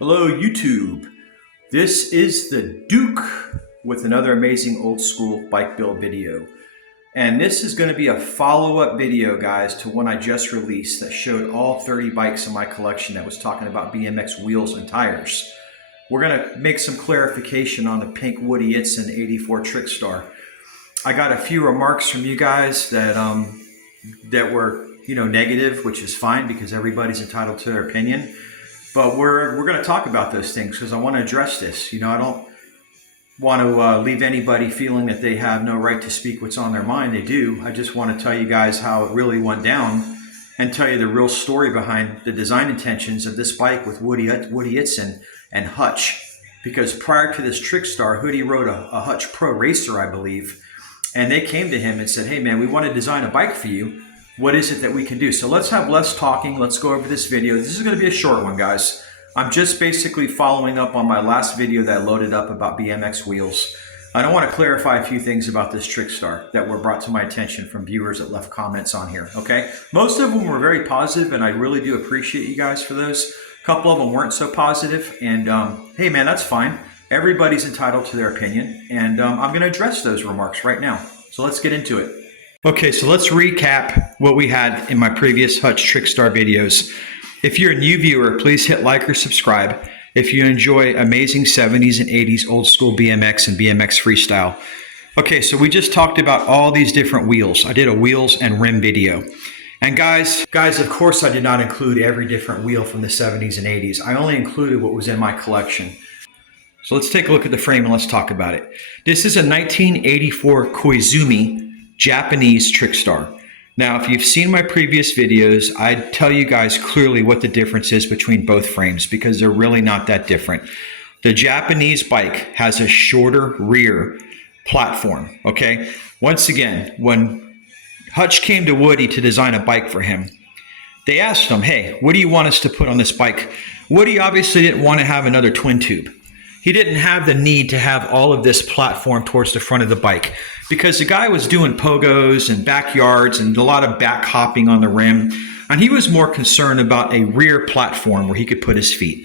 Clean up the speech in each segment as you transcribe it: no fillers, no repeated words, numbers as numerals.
Hello YouTube, this is the Duke with another amazing old school bike build video. And this is going to be a follow-up video, guys, to one I just released that showed all 30 bikes in my collection that was talking about BMX wheels and tires. We're going to make some clarification on the pink Woody.Itson 84 Trickstar. I got a few remarks from you guys that were, negative, which is fine because everybody's entitled to their opinion. But we're going to talk about those things because I want to address this. I don't want to leave anybody feeling that they have no right to speak what's on their mind. They do. I just want to tell you guys how it really went down and tell you the real story behind the design intentions of this bike with Woody.Itson and Hutch. Because prior to this Trickstar, Woody rode a Hutch Pro Racer, I believe, and they came to him and said, "Hey man, we want to design a bike for you. What is it that we can do?" So let's have less talking. Let's go over this video. This is going to be a short one, guys. I'm just basically following up on my last video that I loaded up about BMX wheels. I want to clarify a few things about this Trickstar that were brought to my attention from viewers that left comments on here, okay? Most of them were very positive, and I really do appreciate you guys for those. A couple of them weren't so positive, and hey man, that's fine. Everybody's entitled to their opinion, and I'm going to address those remarks right now. So let's get into it. Okay, so let's recap what we had in my previous Hutch Trickstar videos. If you're a new viewer, please hit like or subscribe. If you enjoy amazing 70s and 80s old school BMX and BMX freestyle. Okay, so we just talked about all these different wheels. I did a wheels and rim video. And guys, of course I did not include every different wheel from the 70s and 80s. I only included what was in my collection. So let's take a look at the frame and let's talk about it. This is a 1984 Koizumi Japanese Trickstar. Now, if you've seen my previous videos, I tell you guys clearly what the difference is between both frames because they're really not that different. The Japanese bike has a shorter rear platform, okay? Once again, when Hutch came to Woody to design a bike for him, they asked him, "Hey, what do you want us to put on this bike?" Woody obviously didn't want to have another twin tube. He didn't have the need to have all of this platform towards the front of the bike because the guy was doing pogos and backyards and a lot of back hopping on the rim. And he was more concerned about a rear platform where he could put his feet.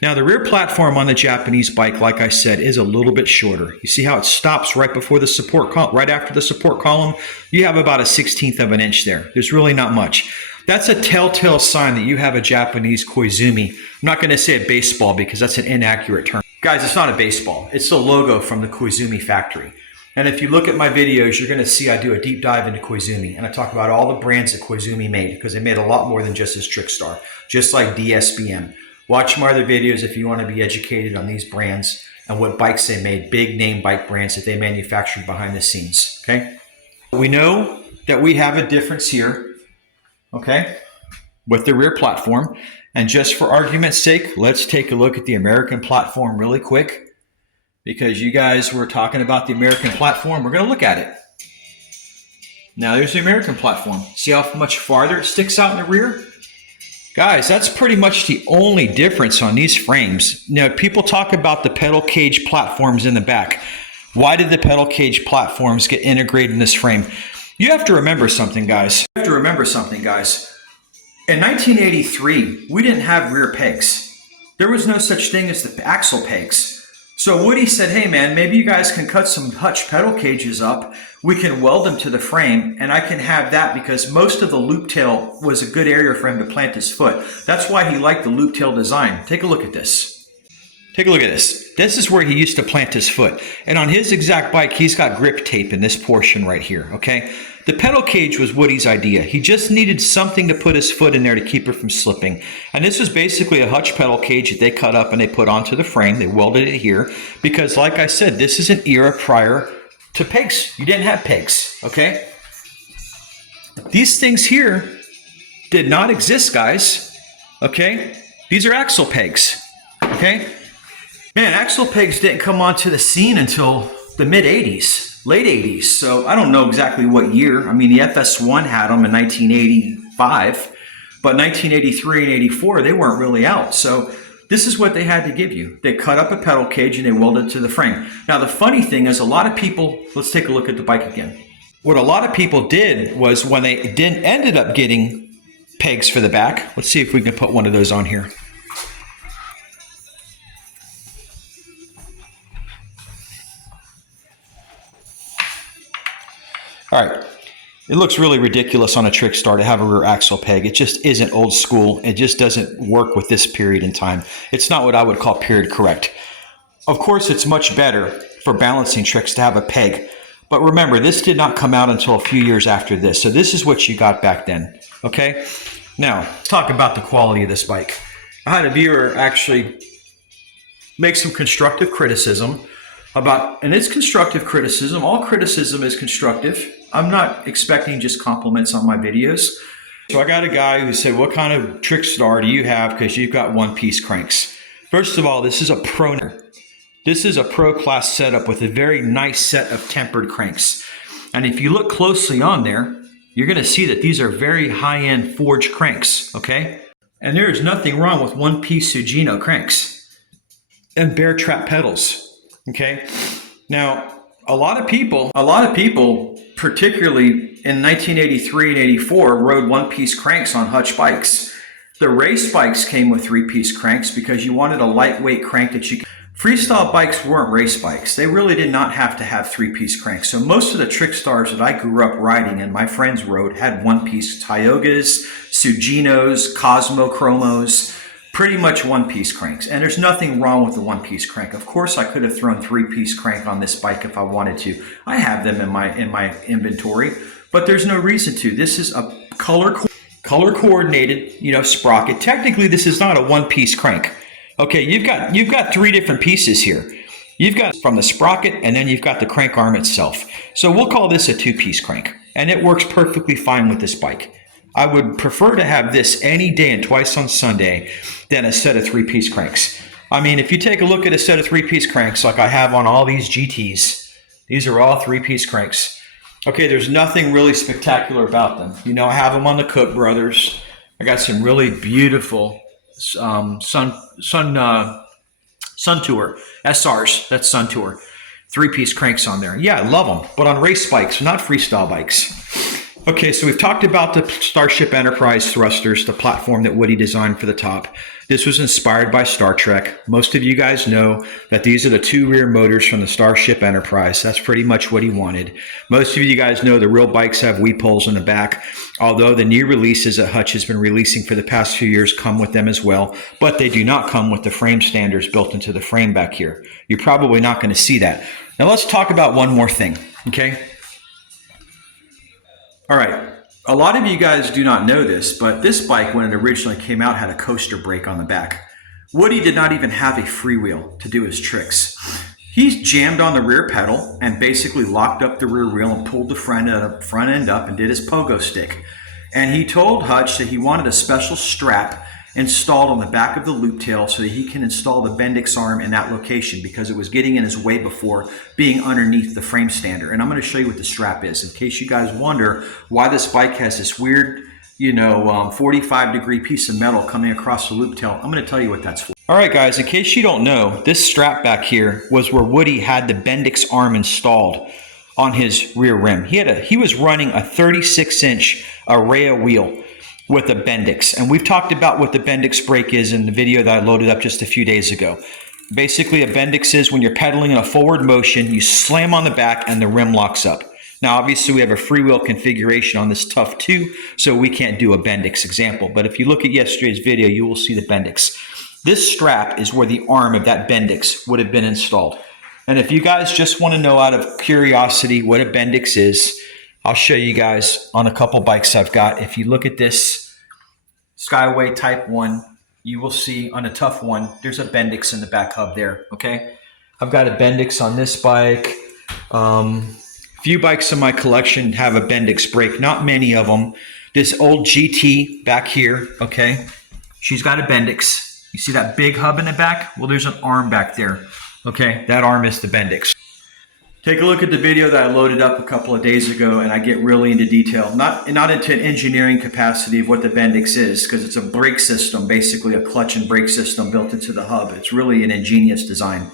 Now, the rear platform on the Japanese bike, like I said, is a little bit shorter. You see how it stops right before the support column, right after the support column? You have about a 1/16 of an inch there. There's really not much. That's a telltale sign that you have a Japanese Koizumi. I'm not going to say a baseball because that's an inaccurate term. Guys, it's not a baseball. It's the logo from the Koizumi factory. And if you look at my videos, you're going to see I do a deep dive into Koizumi. And I talk about all the brands that Koizumi made because they made a lot more than just this Trickstar, just like DSBM. Watch my other videos if you want to be educated on these brands and what bikes they made, big name bike brands that they manufactured behind the scenes, okay? We know that we have a difference here, okay, with the rear platform. And just for argument's sake, let's take a look at the American platform really quick because you guys were talking about the American platform. We're going to look at it. Now, there's the American platform. See how much farther it sticks out in the rear? Guys, that's pretty much the only difference on these frames. Now, people talk about the pedal cage platforms in the back. Why did the pedal cage platforms get integrated in this frame? You have to remember something, guys. In 1983, we didn't have rear pegs. There was no such thing as the axle pegs. So Woody said, "Hey man, maybe you guys can cut some Hutch pedal cages up. We can weld them to the frame and I can have that because most of the loop tail was a good area for him to plant his foot." That's why he liked the loop tail design. Take a look at this. Take a look at this. This is where he used to plant his foot. And on his exact bike, he's got grip tape in this portion right here, okay? The pedal cage was Woody's idea. He just needed something to put his foot in there to keep it from slipping. And this was basically a Hutch pedal cage that they cut up and they put onto the frame. They welded it here because, like I said, this is an era prior to pegs. You didn't have pegs, okay? These things here did not exist, guys, okay? These are axle pegs, okay? Man, axle pegs didn't come onto the scene until the mid-'80s, late 80s. So I don't know exactly what year. I mean, the FS1 had them in 1985, but 1983 and 84, they weren't really out. So this is what they had to give you. They cut up a pedal cage and they welded it to the frame. Now, the funny thing is a lot of people, let's take a look at the bike again. What a lot of people did was when they ended up getting pegs for the back, let's see if we can put one of those on here. All right. It looks really ridiculous on a Trickstar to have a rear axle peg. It just isn't old school. It just doesn't work with this period in time. It's not what I would call period correct. Of course, it's much better for balancing tricks to have a peg. But remember, this did not come out until a few years after this. So this is what you got back then. Okay? Now, let's talk about the quality of this bike. I had a viewer actually make some constructive criticism about, and it's constructive criticism. All criticism is constructive. I'm not expecting just compliments on my videos. So I got a guy who said, what kind of Trickstar do you have? Because you've got one-piece cranks. First of all, this is a pro class setup with a very nice set of tempered cranks. And if you look closely on there, you're going to see that these are very high-end forged cranks, okay? And there is nothing wrong with one-piece Sugino cranks and bear trap pedals, okay? Now, a lot of people, particularly in 1983 and 84, rode one-piece cranks on Hutch bikes. The race bikes came with three-piece cranks because you wanted a lightweight crank that you could. Freestyle bikes weren't race bikes. They really did not have to have three-piece cranks. So most of the Trickstars that I grew up riding and my friends rode had one-piece Tiogas, Suginos, Cosmo Chromos, pretty much one-piece cranks. And there's nothing wrong with the one-piece crank. Of course, I could have thrown three-piece crank on this bike if I wanted to. I have them in my inventory, but there's no reason to. This is a color coordinated, sprocket. Technically, this is not a one-piece crank. Okay, you've got three different pieces here. You've got from the sprocket, and then you've got the crank arm itself. So we'll call this a two-piece crank, and it works perfectly fine with this bike. I would prefer to have this any day and twice on Sunday than a set of three-piece cranks. I mean, if you take a look at a set of three-piece cranks like I have on all these GTs, these are all three-piece cranks. Okay, there's nothing really spectacular about them. I have them on the Cook Brothers. I got some really beautiful Sun Tour SRs. That's Sun Tour. Three-piece cranks on there. Yeah, I love them, but on race bikes, not freestyle bikes. Okay, so we've talked about the Starship Enterprise thrusters, the platform that Woody designed for the top. This was inspired by Star Trek. Most of you guys know that these are the two rear motors from the Starship Enterprise. That's pretty much what he wanted. Most of you guys know the real bikes have weep holes in the back, although the new releases that Hutch has been releasing for the past few years come with them as well, but they do not come with the frame standers built into the frame back here. You're probably not going to see that. Now let's talk about one more thing, okay? All right, a lot of you guys do not know this, but this bike, when it originally came out, had a coaster brake on the back. Woody did not even have a freewheel to do his tricks. He jammed on the rear pedal and basically locked up the rear wheel and pulled the front end up and did his pogo stick. And he told Hutch that he wanted a special strap installed on the back of the loop tail so that he can install the Bendix arm in that location because it was getting in his way before being underneath the frame stander. And I'm going to show you what the strap is in case you guys wonder why this bike has this weird, 45-degree piece of metal coming across the loop tail. I'm going to tell you what that's for. All right, guys, in case you don't know, this strap back here was where Woody had the Bendix arm installed on his rear rim. He was running a 36-inch Araya wheel with a Bendix. And we've talked about what the Bendix brake is in the video that I loaded up just a few days ago. Basically, a Bendix is when you're pedaling in a forward motion, you slam on the back and the rim locks up. Now, obviously, we have a freewheel configuration on this Tough 2, so we can't do a Bendix example. But if you look at yesterday's video, you will see the Bendix. This strap is where the arm of that Bendix would have been installed. And if you guys just want to know out of curiosity what a Bendix is, I'll show you guys on a couple bikes I've got. If you look at this Skyway Type 1, you will see on a Tough 1, there's a Bendix in the back hub there, okay? I've got a Bendix on this bike. Few bikes in my collection have a Bendix brake, not many of them. This old GT back here, okay? She's got a Bendix. You see that big hub in the back? Well, there's an arm back there, okay? That arm is the Bendix. Take a look at the video that I loaded up a couple of days ago, and I get really into detail. Not into an engineering capacity of what the Bendix is, because it's a brake system, basically a clutch and brake system built into the hub. It's really an ingenious design.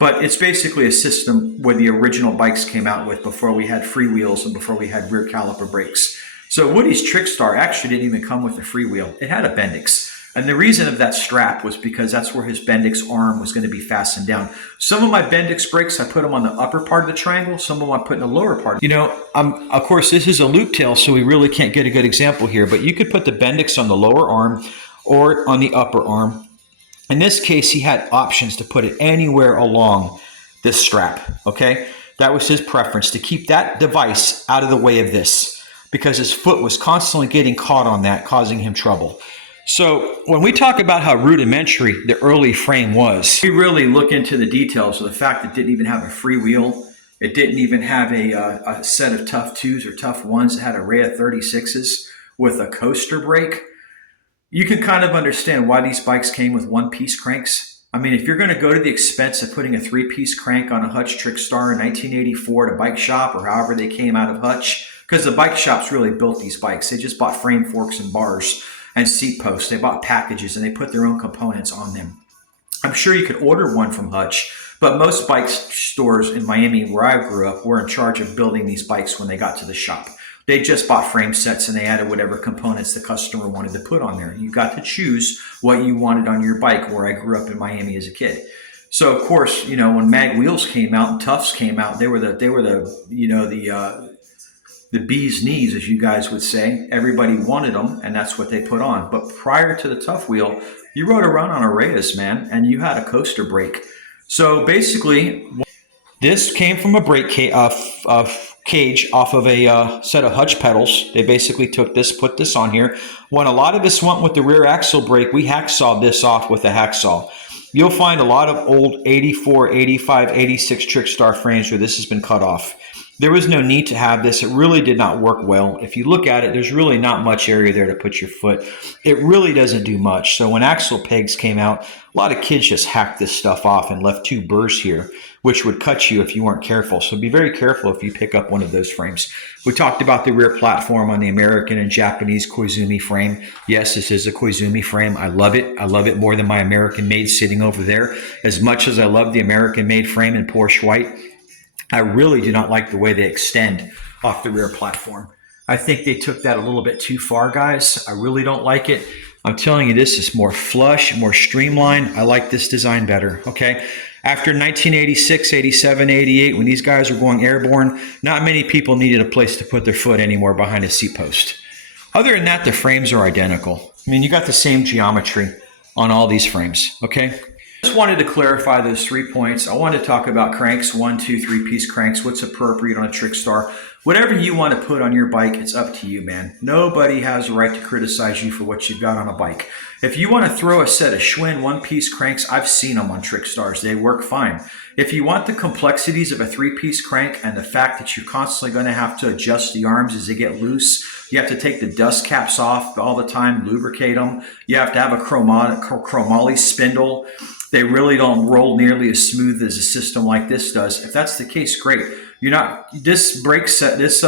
But it's basically a system where the original bikes came out with before we had freewheels and before we had rear caliper brakes. So Woody's Trickstar actually didn't even come with a freewheel. It had a Bendix. And the reason of that strap was because that's where his Bendix arm was going to be fastened down. Some of my Bendix brakes, I put them on the upper part of the triangle. Some of them I put in the lower part. You know, of course, this is a loop tail, so we really can't get a good example here. But you could put the Bendix on the lower arm or on the upper arm. In this case, he had options to put it anywhere along this strap, okay? That was his preference, to keep that device out of the way of this, because his foot was constantly getting caught on that, causing him trouble. So when we talk about how rudimentary the early frame was, we really look into the details of the fact that it didn't even have a free wheel. It didn't even have a set of tough 2s or tough 1s. It had a array of 36s with a coaster brake. You can kind of understand why these bikes came with one-piece cranks. I mean, if you're going to go to the expense of putting a 3-piece crank on a Hutch Trickstar in 1984 at a bike shop or however they came out of Hutch, because the bike shops really built these bikes. They just bought frame forks and bars and seat posts. They bought packages and they put their own components on them. I'm sure you could order one from Hutch, but most bike stores in Miami where I grew up were in charge of building these bikes when they got to the shop. They just bought frame sets and they added whatever components the customer wanted to put on there. You got to choose what you wanted on your bike, where I grew up in Miami as a kid. So of course, you know, when mag wheels came out and Tufts came out, they were the bee's knees, as you guys would say. Everybody wanted them, and that's what they put on. But prior to the Tough Wheel, you rode around on a Reyes, man, and you had a coaster brake. So basically, this came from a brake cage off of a set of Hutch pedals. They basically took this, put this on here. When a lot of this went with the rear axle brake, we hacksawed this off with a hacksaw. You'll find a lot of old 84, 85, 86 Trickstar frames where this has been cut off. There was no need to have this. It really did not work well. If you look at it, there's really not much area there to put your foot. It really doesn't do much. So when axle pegs came out, a lot of kids just hacked this stuff off and left 2 burrs here, which would cut you if you weren't careful. So be very careful if you pick up one of those frames. We talked about the rear platform on the American and Japanese Koizumi frame. Yes, this is a Koizumi frame. I love it. I love it more than my American-made sitting over there. As much as I love the American-made frame in Porsche white, I really do not like the way they extend off the rear platform. I think they took that a little bit too far, guys. I really don't like it. I'm telling you, this is more flush, more streamlined. I like this design better, okay? After 1986, 87, 88, when these guys were going airborne, not many people needed a place to put their foot anymore behind a seat post. Other than that, the frames are identical. I mean, you got the same geometry on all these frames, okay? Just wanted to clarify those 3 points. I want to talk about cranks, 1, 2, 3-piece cranks, what's appropriate on a Trickstar. Whatever you want to put on your bike, it's up to you, man. Nobody has a right to criticize you for what you've got on a bike. If you want to throw a set of Schwinn 1-piece cranks, I've seen them on Trickstars. They work fine. If you want the complexities of a 3-piece crank and the fact that you're constantly going to have to adjust the arms as they get loose, you have to take the dust caps off all the time, lubricate them. You have to have a chromoly spindle. They really don't roll nearly as smooth as a system like this does. If that's the case, great. This brake set, this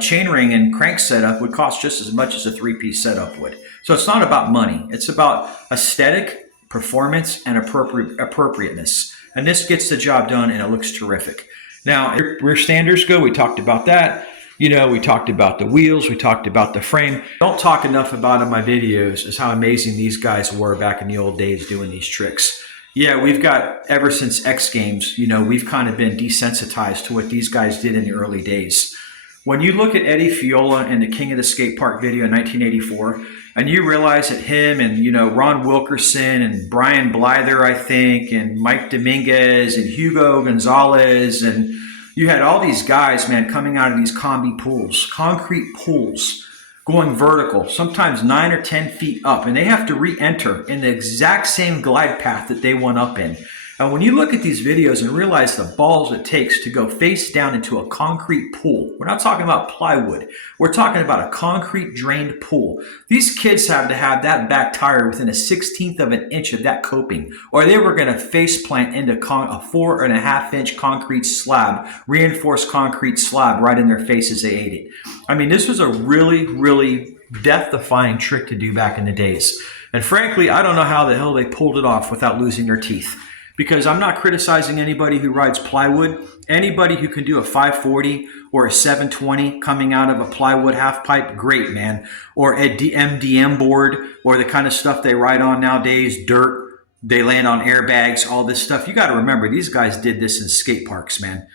chain ring and crank setup would cost just as much as a 3-piece setup would. So it's not about money. It's about aesthetic, performance, and appropriateness. And this gets the job done, and it looks terrific. Now, rear standers go, we talked about that. You know, we talked about the wheels, we talked about the frame. Don't talk enough about in my videos is how amazing these guys were back in the old days doing these tricks. Yeah, we've got, ever since X Games, you know, we've kind of been desensitized to what these guys did in the early days. When you look at Eddie Fiola in the King of the Skate Park video in 1984, and you realize that him and, you know, Ron Wilkerson and Brian Blyther, I think, and Mike Dominguez and Hugo Gonzalez, and you had all these guys, man, coming out of these combi pools, concrete pools, going vertical, sometimes 9 or 10 feet up, and they have to re-enter in the exact same glide path that they went up in. And when you look at these videos and realize the balls it takes to go face down into a concrete pool, we're not talking about plywood. We're talking about a concrete drained pool. These kids have to have that back tire within a 1/16 of an inch of that coping, or they were going to face plant into a 4.5-inch concrete slab, reinforced concrete slab right in their face as they ate it. I mean, this was a really, really death-defying trick to do back in the days. And frankly, I don't know how the hell they pulled it off without losing their teeth. because I'm not criticizing anybody who rides plywood. Anybody who can do a 540 or a 720 coming out of a plywood half pipe, great, man. Or a MDM board, or the kind of stuff they ride on nowadays, dirt, they land on airbags, all this stuff. You got to remember, these guys did this in skate parks, man.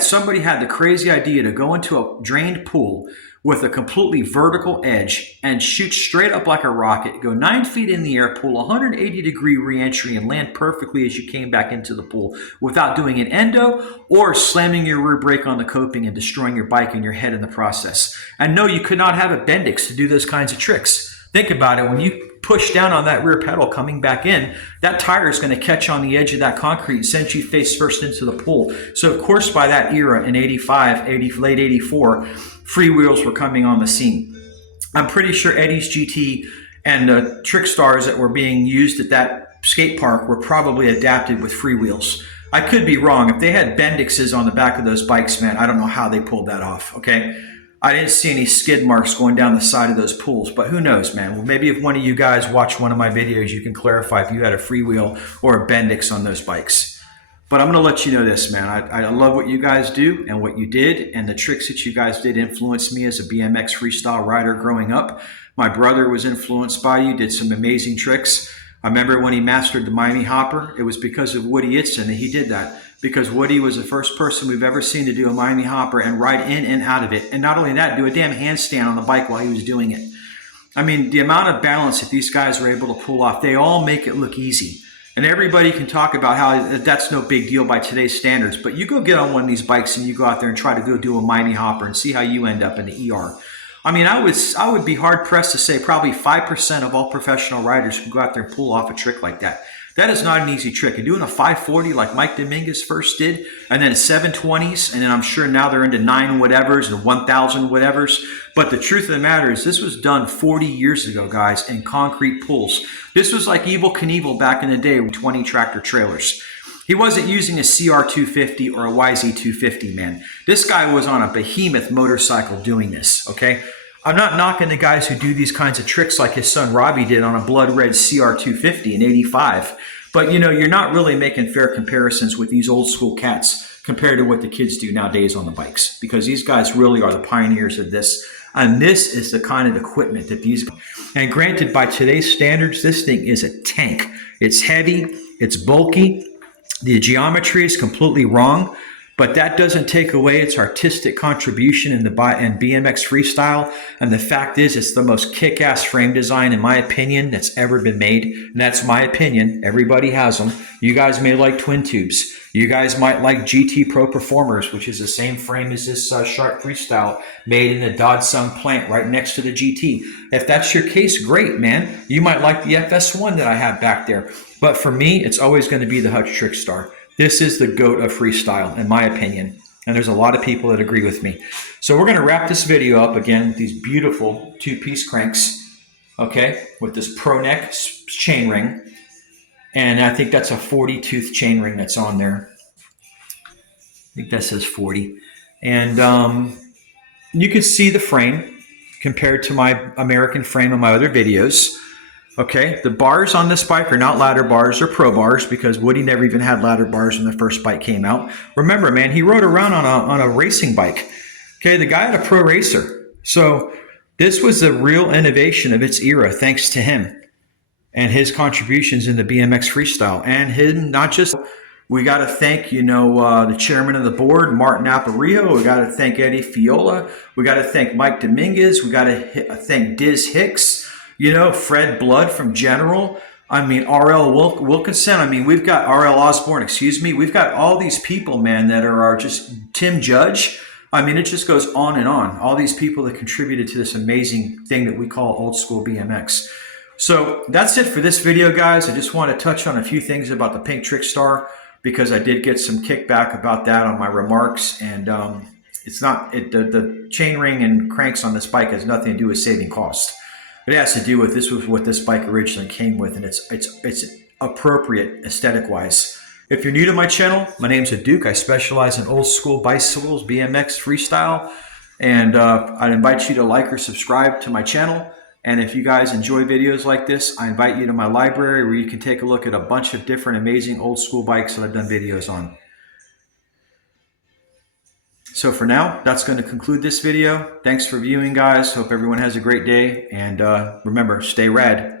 Somebody had the crazy idea to go into a drained pool with a completely vertical edge and shoot straight up like a rocket, go 9 feet in the air, pull 180-degree re-entry, and land perfectly as you came back into the pool without doing an endo or slamming your rear brake on the coping and destroying your bike and your head in the process. And no, you could not have a Bendix to do those kinds of tricks. Think about it. When you push down on that rear pedal coming back in, that tire is going to catch on the edge of that concrete and send you face first into the pool. So, of course, by that era in 85, late 84, freewheels were coming on the scene. I'm pretty sure Eddie's GT and the Trickstars that were being used at that skate park were probably adapted with freewheels. I could be wrong. If they had Bendixes on the back of those bikes, man, I don't know how they pulled that off, okay? I didn't see any skid marks going down the side of those pools, but who knows, man? Well, maybe if one of you guys watch one of my videos, you can clarify if you had a freewheel or a Bendix on those bikes. But I'm going to let you know this, man. I love what you guys do and what you did, and the tricks that you guys did influenced me as a BMX freestyle rider growing up. My brother was influenced by you, did some amazing tricks. I remember when he mastered the Miami Hopper, it was because of Woody.Itson that he did that. Because Woody was the first person we've ever seen to do a Miami Hopper and ride in and out of it. And not only that, do a damn handstand on the bike while he was doing it. I mean, the amount of balance that these guys were able to pull off, they all make it look easy. And everybody can talk about how that's no big deal by today's standards. But you go get on one of these bikes and you go out there and try to go do a Miami Hopper and see how you end up in the ER. I mean, I would be hard-pressed to say probably 5% of all professional riders can go out there and pull off a trick like that. That is not an easy trick. And doing a 540 like Mike Dominguez first did, and then a 720s, and then I'm sure now they're into 9 whatevers and 1,000 whatevers. But the truth of the matter is this was done 40 years ago, guys, in concrete pools. This was like Evel Knievel back in the day with 20 tractor trailers. He wasn't using a CR250 or a YZ250, man. This guy was on a behemoth motorcycle doing this, okay? I'm not knocking the guys who do these kinds of tricks like his son Robbie did on a blood red CR250 in 85. But, you know, you're not really making fair comparisons with these old school cats compared to what the kids do nowadays on the bikes, because these guys really are the pioneers of this. And this is the kind of equipment that these, and granted, by today's standards, this thing is a tank. It's heavy, it's bulky, the geometry is completely wrong. But that doesn't take away its artistic contribution in BMX freestyle. And the fact is, it's the most kick-ass frame design, in my opinion, that's ever been made. And that's my opinion. Everybody has them. You guys may like twin tubes. You guys might like GT Pro Performers, which is the same frame as this Shark Freestyle, made in the Dodsung plant right next to the GT. If that's your case, great, man. You might like the FS1 that I have back there. But for me, it's always going to be the Hutch Trickstar. This is the GOAT of freestyle, in my opinion. And there's a lot of people that agree with me. So we're going to wrap this video up again with these beautiful 2-piece cranks, okay, with this Pro Neck chain ring. And I think that's a 40-tooth chain ring that's on there. I think that says 40. And you can see the frame compared to my American frame in my other videos. Okay, the bars on this bike are not ladder bars, they're pro bars, because Woody never even had ladder bars when the first bike came out. Remember, man, he rode around on a racing bike. Okay, the guy had a pro racer. So this was a real innovation of its era, thanks to him and his contributions in the BMX freestyle. And him, not just, we got to thank, you know, the chairman of the board, Martin Aparijo. We got to thank Eddie Fiola. We got to thank Mike Dominguez. We got to thank Diz Hicks. You know, Fred Blood from General. I mean, R.L. Wilkinson. I mean, we've got R.L. Osborne, excuse me. We've got all these people, man, that are just Tim Judge. I mean, it just goes on and on. All these people that contributed to this amazing thing that we call old school BMX. So that's it for this video, guys. I just want to touch on a few things about the pink Trickstar, because I did get some kickback about that on my remarks. And it's not, the chain ring and cranks on this bike has nothing to do with saving cost. It has to do with, this was what this bike originally came with, and it's appropriate aesthetic-wise. If you're new to my channel, my name's Duke. I specialize in old school bicycles, BMX, freestyle, and I'd invite you to like or subscribe to my channel. And if you guys enjoy videos like this, I invite you to my library where you can take a look at a bunch of different amazing old school bikes that I've done videos on. So for now, that's going to conclude this video. Thanks for viewing, guys. Hope everyone has a great day. And remember, stay rad.